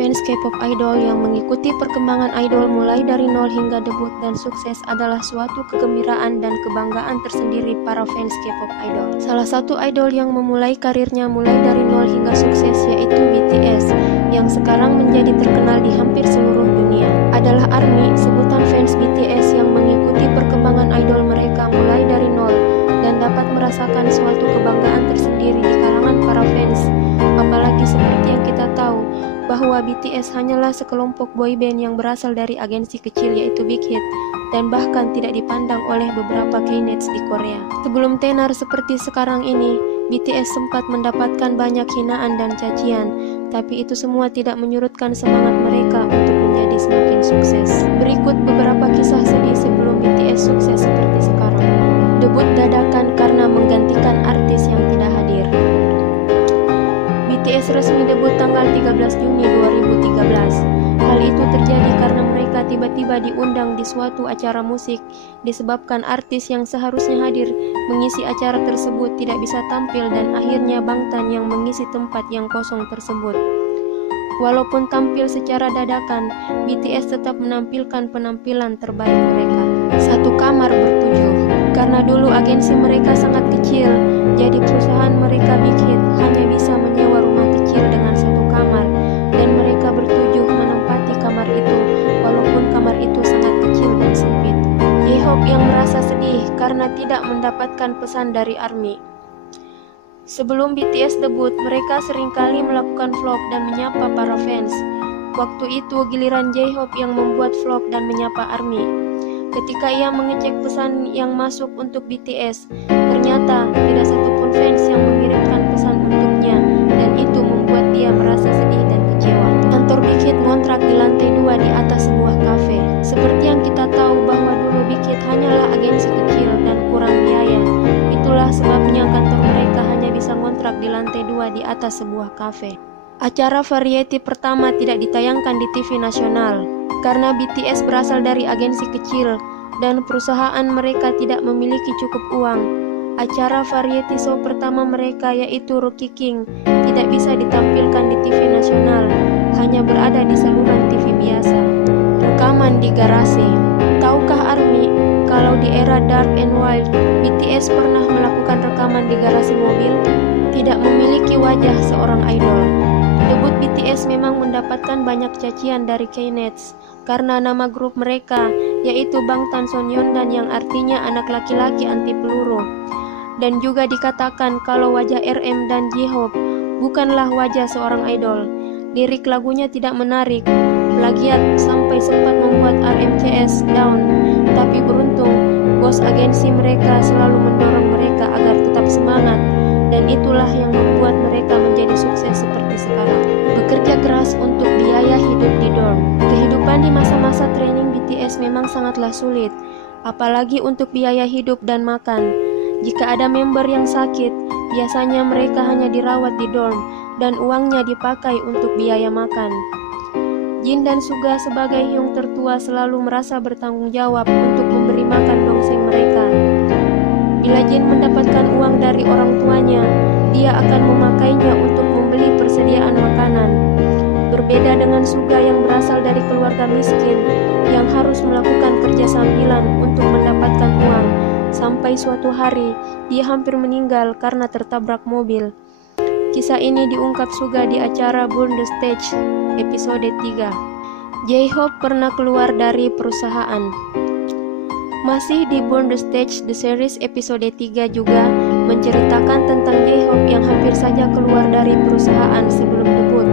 fans K-pop idol yang mengikuti perkembangan idol mulai dari nol hingga debut dan sukses adalah suatu kegembiraan dan kebanggaan tersendiri para fans K-pop idol. Salah satu idol yang memulai karirnya mulai dari nol hingga sukses yaitu BTS, yang sekarang menjadi terkenal di hampir seluruh dunia. Adalah ARMY, sebutan fans BTS yang mengikuti perkembangan idol mereka mulai dari nol dan dapat merasakan suatu kebanggaan tersendiri di kalangan para fans. Apalagi seperti yang kita tahu bahwa BTS hanyalah sekelompok boyband yang berasal dari agensi kecil yaitu Big Hit dan bahkan tidak dipandang oleh beberapa K-nets di Korea. Sebelum tenar seperti sekarang ini, BTS sempat mendapatkan banyak hinaan dan cacian, tapi itu semua tidak menyurutkan semangat mereka untuk menjadi semakin sukses. Berikut beberapa kisah sedih sebelum BTS sukses seperti sekarang. Debut dadakan karena menggantikan artis yang tidak hadir. BTS resmi debut tanggal 13 Juni 2013. Hal itu terjadi karena mereka tiba-tiba diundang di suatu acara musik disebabkan artis yang seharusnya hadir mengisi acara tersebut tidak bisa tampil dan akhirnya Bangtan yang mengisi tempat yang kosong tersebut. Walaupun tampil secara dadakan, BTS tetap menampilkan penampilan terbaik mereka. Satu kamar bertujuh. Karena dulu agensi mereka sangat kecil, jadi perusahaan mereka Big Hit hanya bisa menyewa rumah kecil dengan satu kamar, dan mereka bertujuh menempati kamar itu, walaupun kamar itu sangat kecil dan sempit. J-Hope yang merasa sedih karena tidak mendapatkan pesan dari ARMY. Sebelum BTS debut, mereka seringkali melakukan vlog dan menyapa para fans. Waktu itu giliran J-Hope yang membuat vlog dan menyapa ARMY. Ketika ia mengecek pesan yang masuk untuk BTS, ternyata tidak satupun fans yang mengirimkan pesan untuknya, dan itu membuat dia merasa sedih dan kecewa. Kantor Big Hit ngontrak di lantai 2 di atas sebuah kafe. Seperti yang kita tahu bahwa dulu Big Hit hanyalah agensi kecil dan kurang biaya. Itulah sebabnya kantor mereka hanya bisa ngontrak di lantai 2 di atas sebuah kafe. Acara variety pertama tidak ditayangkan di TV nasional karena BTS berasal dari agensi kecil dan perusahaan mereka tidak memiliki cukup uang. Acara variety show pertama mereka yaitu Rookie King tidak bisa ditampilkan di TV nasional, hanya berada di saluran TV biasa. Rekaman di garasi. Tahukah ARMY kalau di era Dark and Wild, BTS pernah melakukan rekaman di garasi mobil? Tidak memiliki wajah seorang idol. Debut BTS memang mendapatkan banyak cacian dari K-nets karena nama grup mereka yaitu Bangtan Sonyeondan yang artinya anak laki-laki anti peluru, dan juga dikatakan kalau wajah RM dan J-Hope bukanlah wajah seorang idol. Lirik lagunya tidak menarik, plagiat sampai sempat membuat RMCS down, tapi beruntung bos agensi mereka selalu mendorong mereka agar tetap semangat, dan itulah yang membuat mereka menjadi sukses seperti sekarang. Bekerja keras untuk biaya hidup di dorm. Kehidupan di masa-masa training BTS memang sangatlah sulit, apalagi untuk biaya hidup dan makan. Jika ada member yang sakit, biasanya mereka hanya dirawat di dorm dan uangnya dipakai untuk biaya makan. Jin dan Suga sebagai Hyung tertua selalu merasa bertanggung jawab untuk memberi makan dongseng mereka. Bila Jin mendapatkan uang dari orang tuanya, dia akan memakainya untuk membeli persediaan makanan. Berbeda dengan Suga yang berasal dari keluarga miskin yang harus melakukan kerja sambilan untuk mendapatkan uang. Sampai suatu hari, dia hampir meninggal karena tertabrak mobil. Kisah ini diungkap Suga di acara Burn the Stage episode 3. J-Hope pernah keluar dari perusahaan. Masih di Burn the Stage The Series episode 3 juga menceritakan tentang J-Hope yang hampir saja keluar dari perusahaan sebelum debut.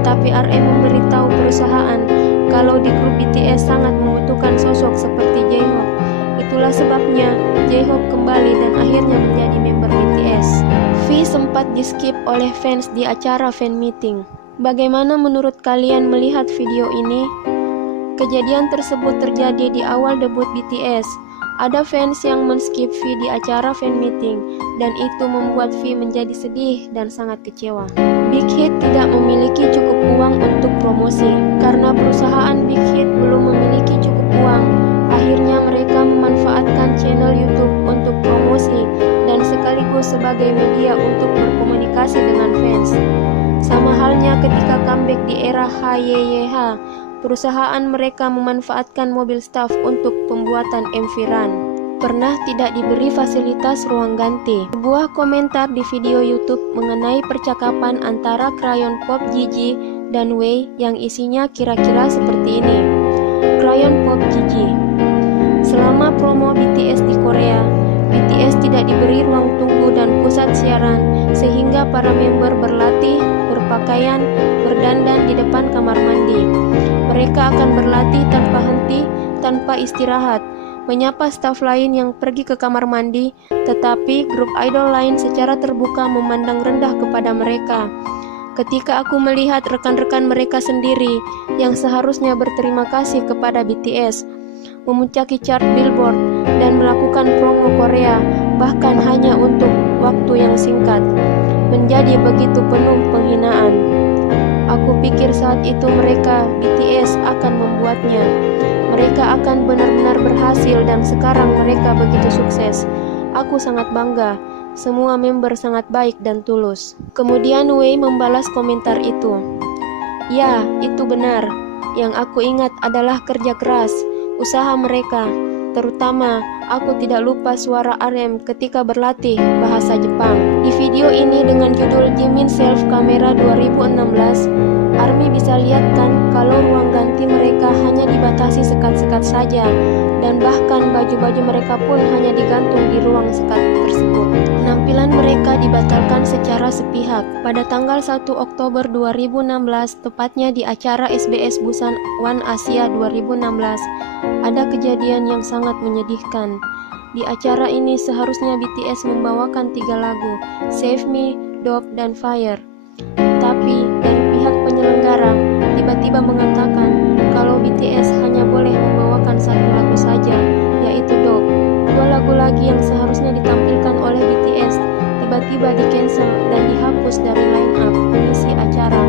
Tetapi RM memberitahu perusahaan kalau di grup BTS sangat membutuhkan sosok seperti J-Hope. Itulah sebabnya J-Hope kembali dan akhirnya menjadi member BTS. V sempat di-skip oleh fans di acara fan meeting. Bagaimana menurut kalian melihat video ini? Kejadian tersebut terjadi di awal debut BTS. Ada fans yang men-skip V di acara fan meeting, dan itu membuat V menjadi sedih dan sangat kecewa. Big Hit tidak memiliki cukup uang untuk promosi. Karena perusahaan Big Hit belum memiliki cukup uang, akhirnya mereka memanfaatkan channel YouTube untuk promosi dan sekaligus sebagai media untuk berkomunikasi dengan fans. Sama halnya ketika comeback di era HYYH, perusahaan mereka memanfaatkan mobil staf untuk pembuatan MV Run. Pernah tidak diberi fasilitas ruang ganti. Sebuah komentar di video YouTube mengenai percakapan antara Crayon Pop Gigi dan Wei yang isinya kira-kira seperti ini. Crayon Pop Gigi: selama promo BTS di Korea, BTS tidak diberi ruang tunggu dan pusat siaran, sehingga para member berlatih, berpakaian, berdandan di depan kamar mandi. Mereka akan berlatih tanpa henti, tanpa istirahat, menyapa staf lain yang pergi ke kamar mandi, tetapi grup idol lain secara terbuka memandang rendah kepada mereka. Ketika aku melihat rekan-rekan mereka sendiri yang seharusnya berterima kasih kepada BTS, memuncaki chart Billboard dan melakukan promo Korea, bahkan hanya untuk waktu yang singkat, menjadi begitu penuh penghinaan. Aku pikir saat itu mereka, BTS, akan membuatnya. Mereka akan benar-benar berhasil dan sekarang mereka begitu sukses. Aku sangat bangga. Semua member sangat baik dan tulus. Kemudian Wei membalas komentar itu. Ya, itu benar. Yang aku ingat adalah kerja keras, usaha mereka. Terutama, aku tidak lupa suara RM ketika berlatih bahasa Jepang. Di video ini dengan judul Jimin Self Camera 2016, ARMY bisa lihat kan kalau ruang ganti mereka hanya dibatasi sekat-sekat saja, dan bahkan baju-baju mereka pun hanya digantung di ruang sekat tersebut. Penampilan mereka dibatalkan secara sepihak. Pada tanggal 1 Oktober 2016, tepatnya di acara SBS Busan One Asia 2016, ada kejadian yang sangat menyedihkan. Di acara ini seharusnya BTS membawakan 3 lagu, Save Me, Dope, dan Fire. Tapi dari pihak penyelenggara tiba-tiba mengatakan kalau BTS hanya boleh membawakan 1 lagu saja, yaitu Dope. 2 lagu lagi yang seharusnya ditampilkan oleh BTS tiba-tiba di-cancel dan dihapus dari line-up pengisi acara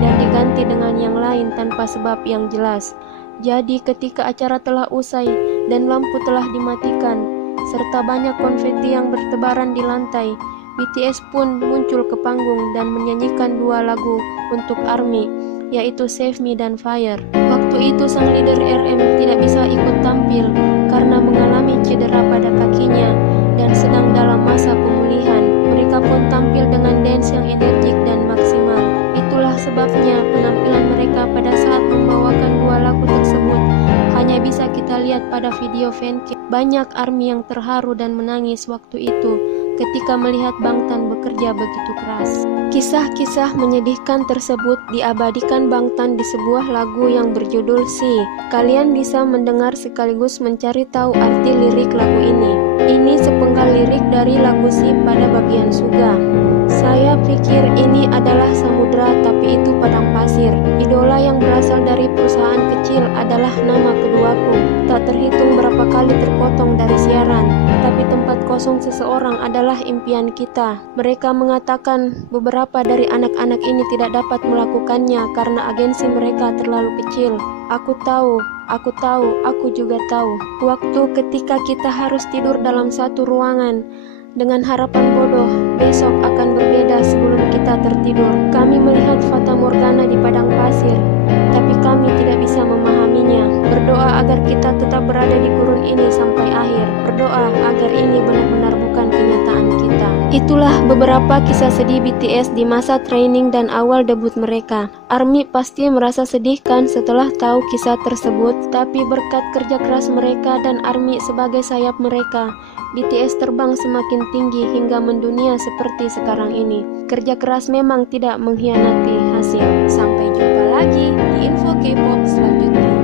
dan diganti dengan yang lain tanpa sebab yang jelas. Jadi ketika acara telah usai dan lampu telah dimatikan, serta banyak konfeti yang bertebaran di lantai, BTS pun muncul ke panggung dan menyanyikan 2 lagu untuk ARMY, yaitu Save Me dan Fire. Waktu itu sang leader RM tidak bisa ikut tampil karena mengalami cedera pada kakinya dan sedang dalam masa pemulihan. Mereka pun tampil dengan dance yang energik dan maksimal. Itulah sebabnya penampilan mereka pada saat membawakan 2 lagu tersebut hanya bisa kita lihat pada video fancam. Banyak ARMY yang terharu dan menangis waktu itu ketika melihat Bangtan bekerja begitu keras. Kisah-kisah menyedihkan tersebut diabadikan Bangtan di sebuah lagu yang berjudul Si. Kalian bisa mendengar sekaligus mencari tahu arti lirik lagu ini. Ini sepenggal lirik dari lagu Si pada bagian Suga. Saya pikir ini adalah samudra tapi itu padang pasir. Idola yang berasal dari perusahaan kecil adalah nama keduaku. Tak terhitung berapa kali terpotong dari siaran, tapi tempat kosong seseorang adalah impian kita. Mereka mengatakan beberapa dari anak-anak ini tidak dapat melakukannya karena agensi mereka terlalu kecil. Aku tahu, aku juga tahu. Waktu ketika kita harus tidur dalam satu ruangan dengan harapan bodoh, besok akan berbeda sebelum kita tertidur. Kami melihat fata morgana di padang pasir, tapi kami tidak bisa memahaminya. Berdoa agar kita tetap berada di gurun ini sampai akhir. Berdoa agar ini benar-benar bukan kenyataan kita. Itulah beberapa kisah sedih BTS di masa training dan awal debut mereka. ARMY pasti merasa sedih kan setelah tahu kisah tersebut, tapi berkat kerja keras mereka dan ARMY sebagai sayap mereka, BTS terbang semakin tinggi hingga mendunia seperti sekarang ini. Kerja keras memang tidak mengkhianati hasil. Sampai jumpa lagi di info K-pop selanjutnya.